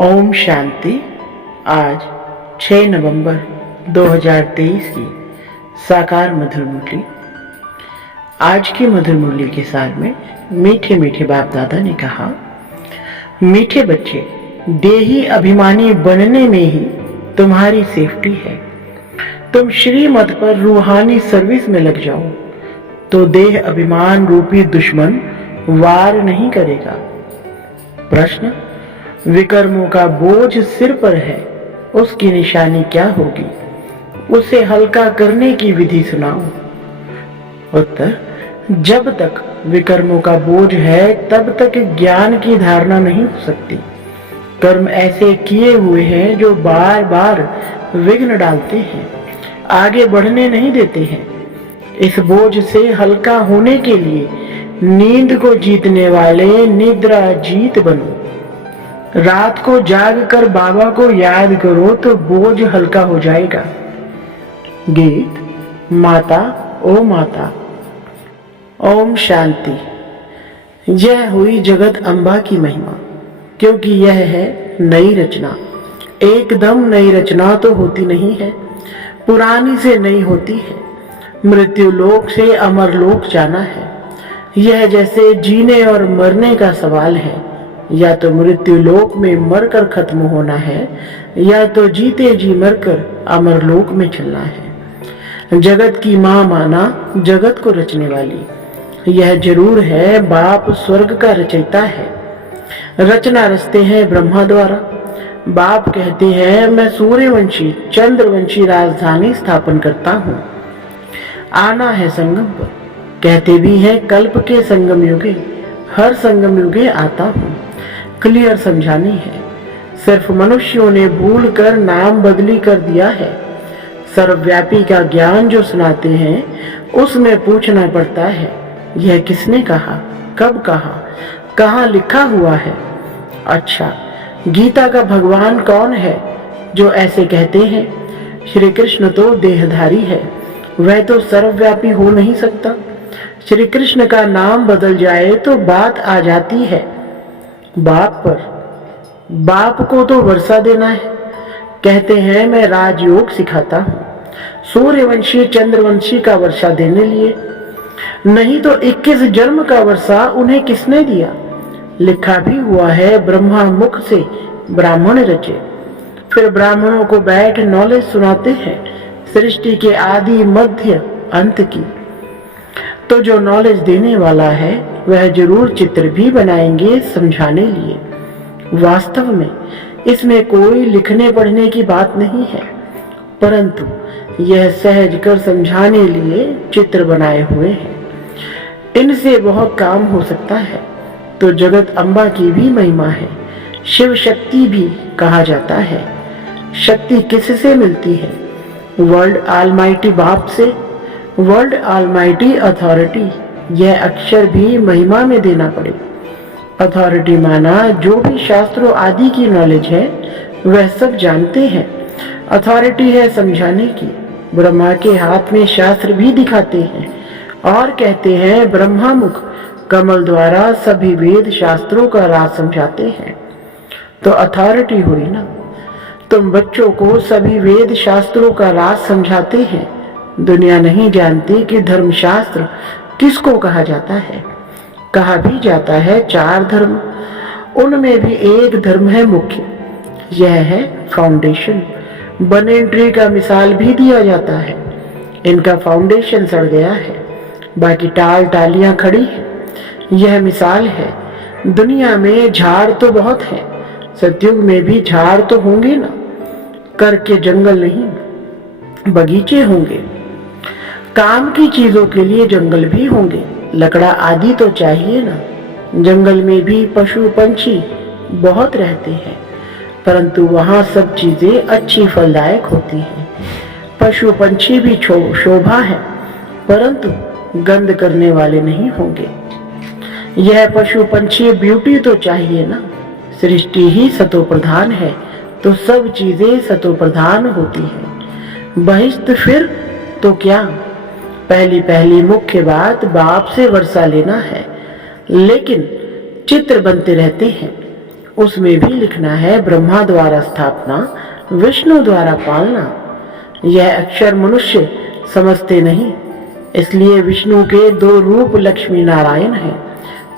ओम शांति। आज 6 नवंबर 2023 की साकार मधुर मुरली। आज की मधुर मुरली के सार में मीठे मीठे बाप दादा ने कहा, मीठे बच्चे, देही अभिमानी बनने में ही तुम्हारी सेफ्टी है। तुम श्रीमत पर रूहानी सर्विस में लग जाओ तो देह अभिमान रूपी दुश्मन वार नहीं करेगा। प्रश्न, विकर्मों का बोझ सिर पर है, उसकी निशानी क्या होगी? उसे हल्का करने की विधि सुनाओ। उत्तर, जब तक विकर्मों का बोझ है तब तक ज्ञान की धारणा नहीं हो सकती। कर्म ऐसे किए हुए हैं जो बार बार विघ्न डालते हैं, आगे बढ़ने नहीं देते हैं। इस बोझ से हल्का होने के लिए नींद को जीतने वाले निद्रा जीत बनो। रात को जाग कर बाबा को याद करो तो बोझ हल्का हो जाएगा। गीत माता ओ माता। ओम शांति। यह हुई जगत अम्बा की महिमा, क्योंकि यह है नई रचना। एकदम नई रचना तो होती नहीं है, पुरानी से नई होती है। मृत्यु लोक से अमर लोक जाना है। यह जैसे जीने और मरने का सवाल है। या तो मृत्यु लोक में मरकर खत्म होना है, या तो जीते जी मरकर अमर लोक में चलना है। जगत की माँ माना जगत को रचने वाली। यह जरूर है बाप स्वर्ग का रचयिता है। रचना रचते हैं ब्रह्मा द्वारा। बाप कहते हैं, मैं सूर्यवंशी चंद्रवंशी राजधानी स्थापन करता हूँ। आना है संगम पर। कहते भी हैं कल्प के संगम युगे, हर संगम युगे आता हूँ। क्लियर समझानी है। सिर्फ मनुष्यों ने भूल कर नाम बदली कर दिया है। सर्वव्यापी का ज्ञान जो सुनाते हैं उसमें पूछना पड़ता है, यह किसने कहा, कब कहा, कहाँ लिखा हुआ है। अच्छा, गीता का भगवान कौन है जो ऐसे कहते हैं? श्री कृष्ण तो देहधारी है, वह तो सर्वव्यापी हो नहीं सकता। श्री कृष्ण का नाम बदल जाए तो बात आ जाती है बाप पर। बाप को तो वर्षा देना है। कहते हैं मैं राजयोग सिखाता हूँ, सूर्यवंशी चंद्रवंशी का वर्षा देने लिए। नहीं तो 21 जन्म का वर्षा उन्हें किसने दिया? लिखा भी हुआ है, ब्रह्मा मुख से ब्राह्मण रचे। फिर ब्राह्मणों को बैठ नॉलेज सुनाते हैं सृष्टि के आदि मध्य अंत की। तो जो नॉलेज देने वाला है वह जरूर चित्र भी बनाएंगे समझाने लिए। वास्तव में इसमें कोई लिखने पढ़ने की बात नहीं है, परंतु यह सहज कर समझाने लिए चित्र बनाए हुए हैं। इनसे बहुत काम हो सकता है। तो जगत अम्बा की भी महिमा है। शिव शक्ति भी कहा जाता है। शक्ति किससे मिलती है? वर्ल्ड ऑलमाइटी बाप से। वर्ल्ड ऑलमाइटी अथॉरिटी, यह अक्षर भी महिमा में देना पड़े। अथॉरिटी माना जो भी शास्त्रों आदि की नॉलेज है वह सब जानते हैं। अथॉरिटी है समझाने की। ब्रह्मा के हाथ में शास्त्र भी दिखाते हैं और कहते हैं ब्रह्मा मुख कमल द्वारा सभी वेद शास्त्रों का राज समझाते हैं। तो अथॉरिटी हुई ना। तुम बच्चों को सभी वेद शास्त्रों का राज समझाते हैं। दुनिया नहीं जानती कि धर्मशास्त्र किसको कहा जाता है। कहा भी जाता है 4 धर्म, उनमें भी एक धर्म है मुख्य, यह है फाउंडेशन। बने ट्री का मिसाल भी दिया जाता है। इनका फाउंडेशन सड़ गया है, बाकी टाल टालियां खड़ी हैं। यह मिसाल है। दुनिया में झाड़ तो बहुत है, सतयुग में भी झाड़ तो होंगे ना। करके जंगल नहीं, बगीचे होंगे। काम की चीजों के लिए जंगल भी होंगे, लकड़ा आदि तो चाहिए ना। जंगल में भी पशु पंछी बहुत रहते हैं, परंतु वहाँ सब चीजें अच्छी फलदायक होती हैं। पशु पंछी भी शोभा है, परंतु गंद करने वाले नहीं होंगे। यह पशु पंछी ब्यूटी तो चाहिए ना। सृष्टि ही सतो प्रधान है, तो सब चीजें सतो प्रधान होती हैं। बहिष्ठ फिर तो क्या? पहली मुख्य बात बाप से वर्षा लेना है। लेकिन चित्र बनते रहते हैं, उसमें भी लिखना है ब्रह्मा द्वारा स्थापना, विष्णु द्वारा पालना। यह अक्षर मनुष्य समझते नहीं, इसलिए विष्णु के 2 रूप लक्ष्मी नारायण हैं,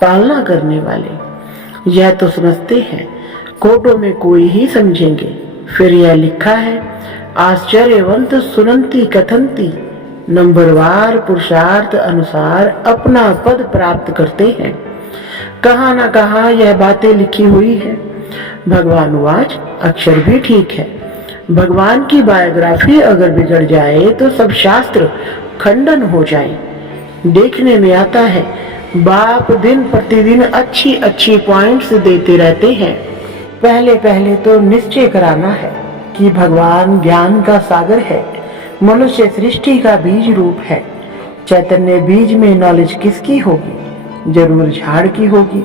पालना करने वाले। यह तो समझते हैं, कोटों में कोई ही समझेंगे। फिर यह लिखा है, आश्चर्यवंत सुनंती कथंती, नंबरवार पुरुषार्थ अनुसार अपना पद प्राप्त करते हैं। कहाँ न कहाँ यह बातें लिखी हुई है। भगवानुवाच, अक्षर भी ठीक है। भगवान की बायोग्राफी अगर बिगड़ जाए तो सब शास्त्र खंडन हो जाए। देखने में आता है बाप दिन प्रतिदिन अच्छी अच्छी पॉइंट्स देते रहते हैं। पहले पहले तो निश्चय कराना है कि भगवान ज्ञान का सागर है, मनुष्य सृष्टि का बीज रूप है। चैतन्य बीज में नॉलेज किसकी होगी? जरूर झाड़ की होगी।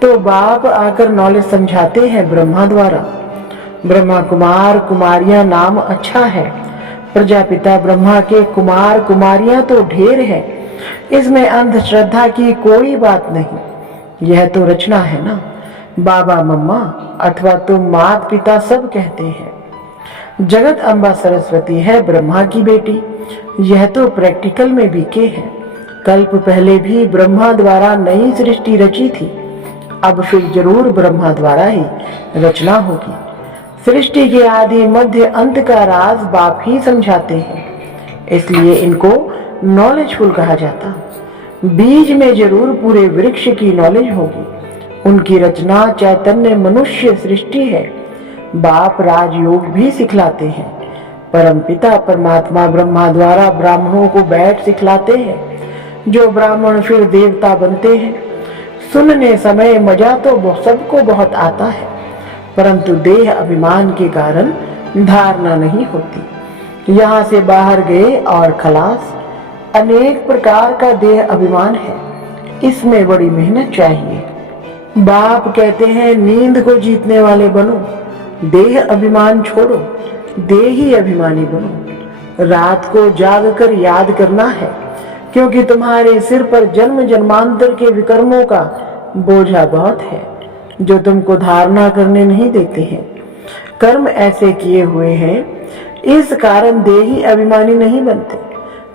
तो बाप आकर नॉलेज समझाते हैं ब्रह्मा द्वारा। ब्रह्मा कुमार कुमारियां नाम अच्छा है। प्रजापिता ब्रह्मा के कुमार कुमारियां तो ढेर है, इसमें अंधश्रद्धा की कोई बात नहीं। यह तो रचना है ना। बाबा मम्मा अथवा तो मात पिता सब कहते हैं। जगत अम्बा सरस्वती है ब्रह्मा की बेटी। यह तो प्रैक्टिकल में बीके है। कल्प पहले भी ब्रह्मा द्वारा नई सृष्टि रची थी, अब फिर जरूर ब्रह्मा द्वारा ही रचना होगी। सृष्टि के आदि मध्य अंत का राज बाप ही समझाते हैं, इसलिए इनको नॉलेजफुल कहा जाता। बीज में जरूर पूरे वृक्ष की नॉलेज होगी। उनकी रचना चैतन्य मनुष्य सृष्टि है। बाप राजयोग भी सिखलाते हैं। परमपिता परमात्मा ब्रह्मा द्वारा ब्राह्मणों को बैठ सिखलाते हैं, जो ब्राह्मण फिर देवता बनते हैं। सुनने समय मजा तो सबको बहुत आता है, परंतु देह अभिमान के कारण धारणा नहीं होती। यहाँ से बाहर गए और खलास। अनेक प्रकार का देह अभिमान है, इसमें बड़ी मेहनत चाहिए। बाप कहते हैं नींद को जीतने वाले बनो, देह अभिमान छोड़ो, देही अभिमानी बनो। रात को जागकर याद करना है, क्योंकि तुम्हारे सिर पर जन्म जन्मांतर के विकर्मों का बोझा बहुत है, जो तुमको धारणा करने नहीं देते हैं। कर्म ऐसे किए हुए हैं, इस कारण देही अभिमानी नहीं बनते।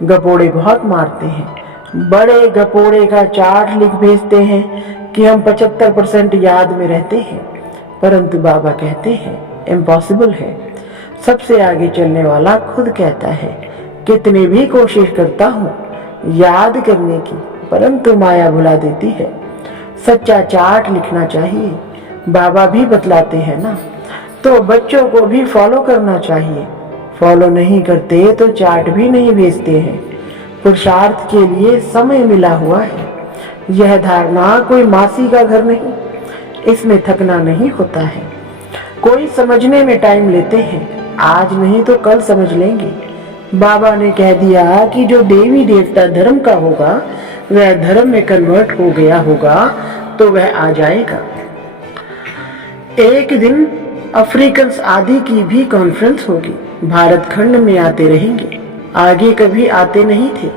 गपोड़े बहुत मारते हैं, बड़े गपोड़े का चार्ट लिख भेजते हैं कि हम 75% याद में रहते हैं, परंतु बाबा कहते हैं इम्पॉसिबल है। सबसे आगे चलने वाला खुद कहता है, कितनी भी कोशिश करता हूँ याद करने की, परंतु माया भुला देती है। सच्चा चार्ट लिखना चाहिए, बाबा भी बतलाते हैं ना, तो बच्चों को भी फॉलो करना चाहिए। फॉलो नहीं करते तो चार्ट भी नहीं भेजते हैं। पुरुषार्थ के लिए समय मिला हुआ है। यह धारणा कोई मासी का घर नहीं, इसमें थकना नहीं होता है। कोई समझने में टाइम लेते हैं, आज नहीं तो कल समझ लेंगे। बाबा ने कह दिया कि जो देवी देवता धर्म का होगा वह धर्म में कन्वर्ट हो गया होगा तो वह आ जाएगा। एक दिन अफ्रीकन आदि की भी कॉन्फ्रेंस होगी, भारत खंड में आते रहेंगे। आगे कभी आते नहीं थे,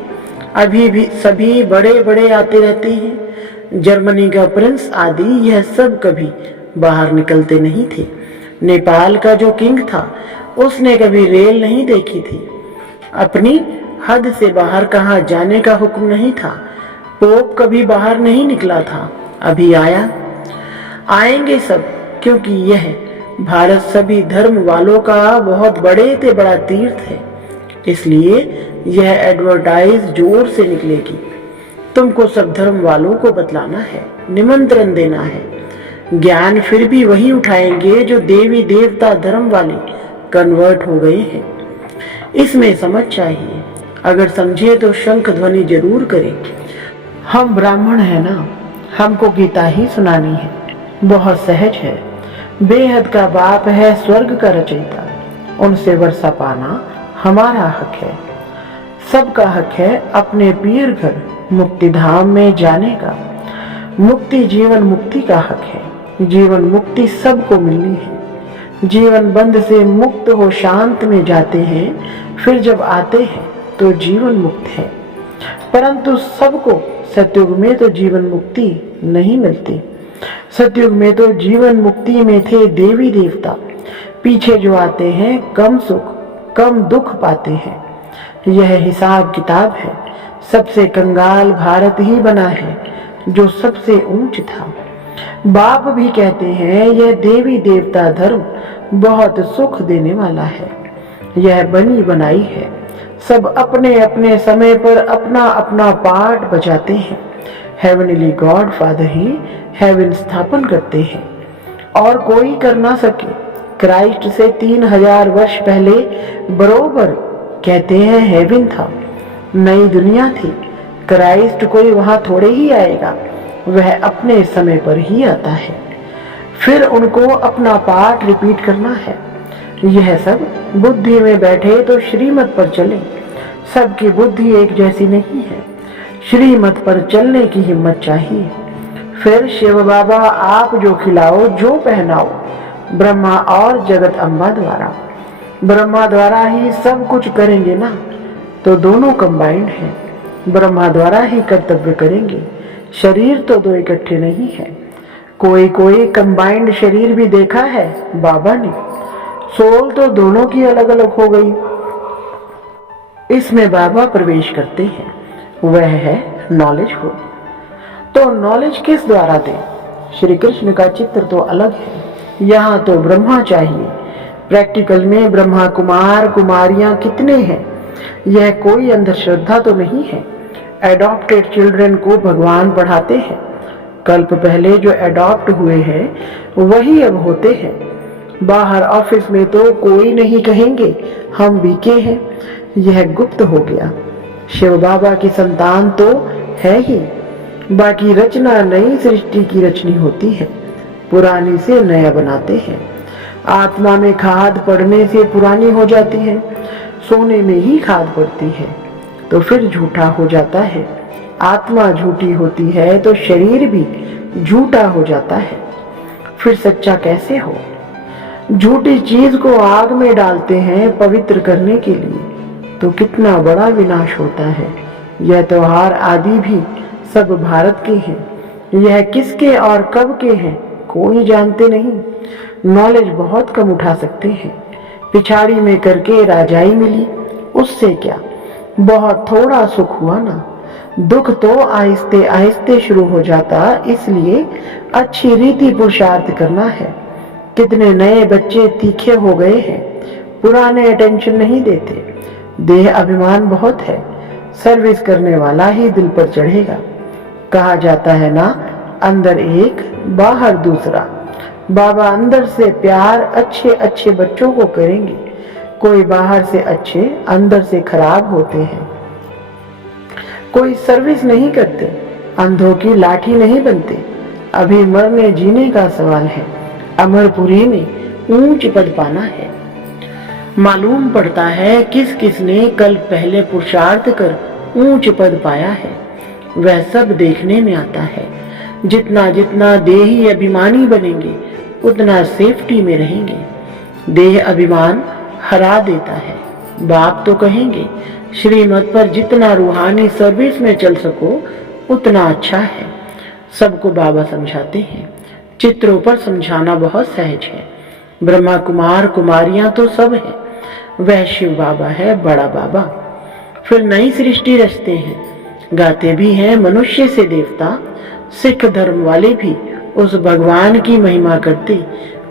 अभी भी सभी बड़े बड़े आते रहते हैं। जर्मनी का प्रिंस आदि यह सब कभी बाहर निकलते नहीं थे। नेपाल का जो किंग था उसने कभी रेल नहीं देखी थी। अपनी हद से बाहर कहाँ जाने का हुक्म नहीं था। पोप कभी बाहर नहीं निकला था, अभी आया। आएंगे सब, क्योंकि यह भारत सभी धर्म वालों का बहुत बड़े से बड़ा तीर्थ है, इसलिए यह एडवर्टाइज जोर से निकलेगी। तुमको सब धर्म वालों को बतलाना है, निमंत्रण देना है। ज्ञान फिर भी वही उठाएंगे जो देवी देवता धर्म वाले कन्वर्ट हो गए हैं। इसमें समझ चाहिए, अगर समझे तो शंख ध्वनि जरूर करें। हम ब्राह्मण है ना, हमको गीता ही सुनानी है, बहुत सहज है। बेहद का बाप है स्वर्ग का रचयिता, उनसे वर्षा पाना हमारा हक है। सबका हक है अपने पीर घर मुक्ति धाम में जाने का। मुक्ति जीवन मुक्ति का हक है, जीवन मुक्ति सबको मिलनी है। जीवन बंध से मुक्त हो शांत में जाते हैं, फिर जब आते हैं तो जीवन मुक्त है। परंतु सबको सतयुग में तो जीवन मुक्ति नहीं मिलती। सतयुग में तो जीवन मुक्ति में थे देवी देवता, पीछे जो आते हैं कम सुख कम दुख पाते हैं। यह हिसाब किताब है, सबसे कंगाल भारत ही बना है जो सबसे ऊंच था। बाप भी कहते हैं यह देवी देवता धर्म बहुत सुख देने वाला है। यह बनी बनाई है, सब अपने अपने समय पर अपना अपना पार्ट बजाते हैं। हेवनली गॉड फादर ही हेवन स्थापन करते हैं और कोई कर ना सके। क्राइस्ट से 3000 वर्ष पहले बरोबर कहते हैं हेवन था, नई दुनिया थी। क्राइस्ट कोई वहां थोड़े ही आएगा, वह अपने समय पर ही आता है। फिर उनको अपना पार्ट रिपीट करना है। यह सब बुद्धि में बैठे तो श्रीमत पर चले। सबकी बुद्धि एक जैसी नहीं है, श्रीमत पर चलने की हिम्मत चाहिए। फिर शिव बाबा आप जो खिलाओ जो पहनाओ, ब्रह्मा और जगत अम्बा द्वारा। ब्रह्मा द्वारा ही सब कुछ करेंगे ना, तो दोनों कंबाइंड हैं। ब्रह्मा द्वारा ही कर्तव्य करेंगे, शरीर तो दो इकट्ठे नहीं है। कोई कोई कंबाइंड शरीर भी देखा है बाबा ने, सोल तो दोनों की अलग अलग हो गई। इसमें बाबा प्रवेश करते हैं, वह है नॉलेज हो। तो नॉलेज किस द्वारा दे? श्री कृष्ण का चित्र तो अलग है, यहाँ तो ब्रह्मा चाहिए। प्रैक्टिकल में ब्रह्मा कुमार कुमारियां कितने हैं? यह कोई अंधश्रद्धा तो नहीं है। एडॉप्टेड चिल्ड्रन को भगवान पढ़ाते हैं। कल्प पहले जो एडॉप्ट हुए हैं वही अब होते हैं। बाहर ऑफिस में तो कोई नहीं कहेंगे हम बीके हैं, यह गुप्त हो गया। शिव बाबा की संतान तो है ही, बाकी रचना नई सृष्टि की रचनी होती है, पुरानी से नया बनाते हैं। आत्मा में खाद पड़ने से पुरानी हो जाती है, सोने में ही खाद पड़ती है तो फिर झूठा हो जाता है। आत्मा झूठी होती है तो शरीर भी झूठा हो जाता है, फिर सच्चा कैसे हो? झूठी चीज को आग में डालते हैं पवित्र करने के लिए, तो कितना बड़ा विनाश होता है। यह त्योहार आदि भी सब भारत के हैं, यह किसके और कब के हैं कोई जानते नहीं। नॉलेज बहुत कम उठा सकते हैं, पिछाड़ी में करके राजाई मिली, उससे क्या, बहुत थोड़ा सुख हुआ ना। दुख तो आहिस्ते आहिस्ते शुरू हो जाता, इसलिए अच्छी रीति पुरुषार्थ करना है। कितने नए बच्चे तीखे हो गए हैं, पुराने अटेंशन नहीं देते। देह अभिमान बहुत है, सर्विस करने वाला ही दिल पर चढ़ेगा। कहा जाता है ना, अंदर एक बाहर दूसरा। बाबा अंदर से प्यार अच्छे अच्छे बच्चों को करेंगे, कोई बाहर से अच्छे अंदर से खराब होते हैं। कोई सर्विस नहीं करते, अंधों की लाठी नहीं बनते। अभी मरने जीने का सवाल है, अमरपुरी में ऊंच पद पाना है। मालूम पड़ता है किस किस ने कल पहले पुरुषार्थ कर ऊंच पद पाया है, वह सब देखने में आता है। जितना जितना देही अभिमानी बनेंगे उतना सेफ्टी में रहेंगे। देह अभिमान हरा देता है। बाप तो कहेंगे श्रीमत पर जितना रूहानी सर्विस में चल सको उतना अच्छा है। सबको बाबा समझाते हैं, चित्रों पर समझाना बहुत सहज है। ब्रह्मा कुमार कुमारियां तो सब है, वह शिव बाबा है बड़ा बाबा। फिर नई सृष्टि रचते हैं, गाते भी हैं मनुष्य से देवता। सिख धर्म वाले भी उस भगवान की महिमा करते।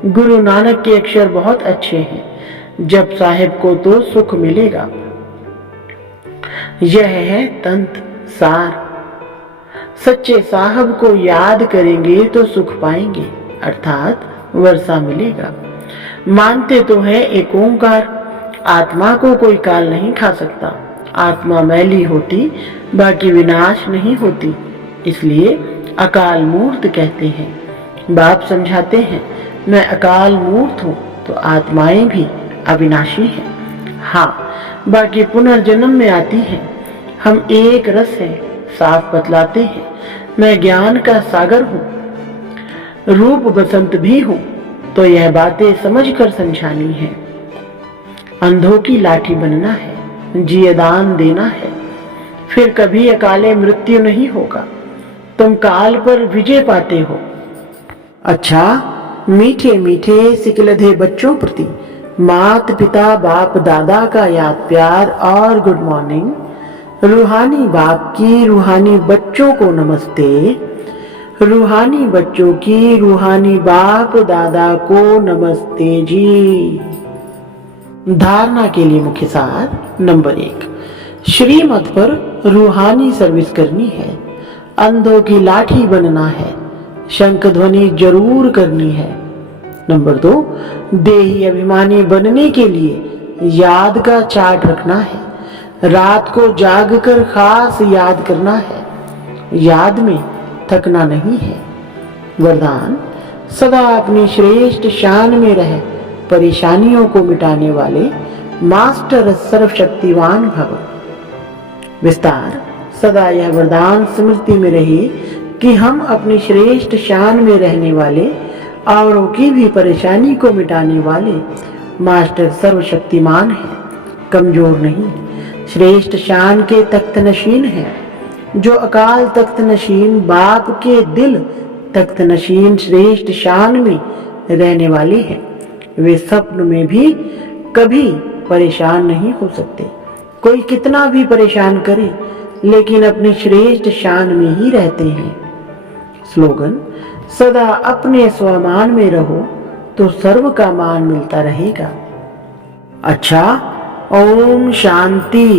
गुरु नानक के अक्षर बहुत अच्छे हैं, जब साहिब को तो सुख मिलेगा। यह है तंत्र सार, सच्चे साहब को याद करेंगे तो सुख पाएंगे, अर्थात वर्षा मिलेगा। मानते तो है एक ओंकार, आत्मा को कोई काल नहीं खा सकता। आत्मा मैली होती बाकी विनाश नहीं होती, इसलिए अकाल मूर्त कहते हैं। बाप समझाते हैं मैं अकाल मूर्त हूँ तो आत्माएं भी अविनाशी हैं। हाँ, बाकी पुनर्जन्म में आती हैं। हम एक रस हैं, साफ बतलाते हैं। मैं ज्ञान का सागर हूँ, रूप बसंत भी हूँ, तो यह बातें समझ कर समझानी है। अंधों की लाठी बनना है, जियदान देना है, फिर कभी अकाले मृत्यु नहीं होगा। तुम काल पर विजय पाते हो, अच्छा, मीठे मीठे सिकलधे बच्चों प्रति मात पिता बाप दादा का याद प्यार और गुड मॉर्निंग। रूहानी बाप की रूहानी बच्चों को नमस्ते। रूहानी बच्चों की रूहानी बाप दादा को नमस्ते जी। धारणा के लिए मुख्य सार। नंबर 1, श्रीमत पर रूहानी सर्विस करनी है, अंधों की लाठी बनना है, शंख ध्वनि जरूर करनी है। नंबर 2, देही अभिमानी बनने के लिए याद का चार्ट रखना है, रात को जागकर खास याद करना है, याद में थकना नहीं है। वरदान, सदा अपनी श्रेष्ठ शान में रह परेशानियों को मिटाने वाले मास्टर सर्वशक्तिवान भव। विस्तार, सदा यह वरदान स्मृति में रहे कि हम अपनी श्रेष्ठ शान में रहने वाले औरों की भी परेशानी को मिटाने वाले मास्टर सर्वशक्तिमान हैं, कमजोर नहीं। श्रेष्ठ शान के तख्त नशीन हैं, जो अकाल तख्त नशीन बाप के दिल तख्त नशीन श्रेष्ठ शान में रहने वाले हैं। वे स्वप्न में भी कभी परेशान नहीं हो सकते। कोई कितना भी परेशान करे लेकिन अपनी श्रेष्ठ शान में ही रहते हैं। स्लोगन, सदा अपने स्वमान में रहो तो सर्व का मान मिलता रहेगा। अच्छा, ओम शांति।